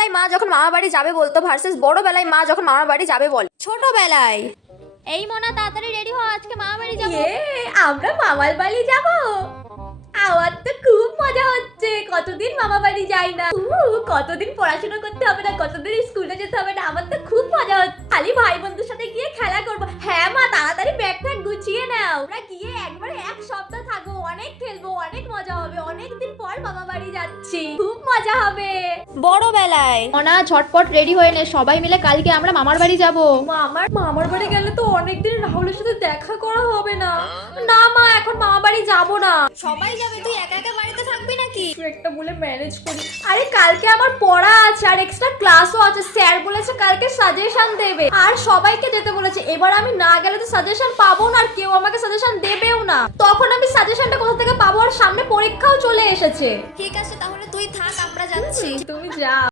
ছোটবেলায় মা যখন মামা বাড়ি যাবে বলতো ভার্সেস বড়বেলায় মা যখন মামা বাড়ি যাবে বলে। ছোটবেলায় এই মোনা তাড়াতাড়ি রেডি হও, আজকে মামা বাড়ি যাবো। আমরা মামার বাড়ি যাব। আমার তো খুব মজা হচ্ছে, কতদিন মামা বাড়ি যাই না। কতদিন পড়াশোনা করতে হবে না, কতদিন স্কুলে যেতে হবে না। আমার তো খুব মজা হচ্ছে, খালি ভাই বন্ধুর সাথে গিয়ে খেলা করবো। হ্যাঁ মা, তাড়াতাড়ি ব্যাগ ট্যাগ গুছিয়ে নাও, আমরা গিয়ে একবারে এক সপ্তাহ থাকবো, অনেক খেলবো, অনেক মজা হবে। অনেকদিন পর মামা বাড়ি যাচ্ছি, খুব মজা হবে। বড়বেলায় মোনা ঝটপট রেডি হয়ে নে, সবাই মিলে কালকে আমরা মামার বাড়ি যাবো। মামার বাড়ি গেলে তো অনেকদিন রাহুলের সাথে দেখা করা হবে না। না মা, এখন মামা বাড়ি যাবো না। সবাই যাবে, তুই একা একা বাড়িতে থাকবি নাকি? কিছু একটা বলে ম্যানেজ করি। আরে কালকে আমার পড়া আছে আর এক্সট্রা ক্লাসও আছে। স্যার বলেছে কালকে সাজেশন দেবে আর সবাইকে যেতে বলেছে। এবার আমি না গেলে তো সাজেশন পাবো না আর কেউ আমাকে সাজেশন দেবেও না। তখন আমি সাজেশনটা কোথা থেকে পাবো? আর সামনে পরীক্ষাও চলে এসেছে। ঠিক আছে, তাহলে তুই থাক, আমরা যাচ্ছি। তুমি যাও।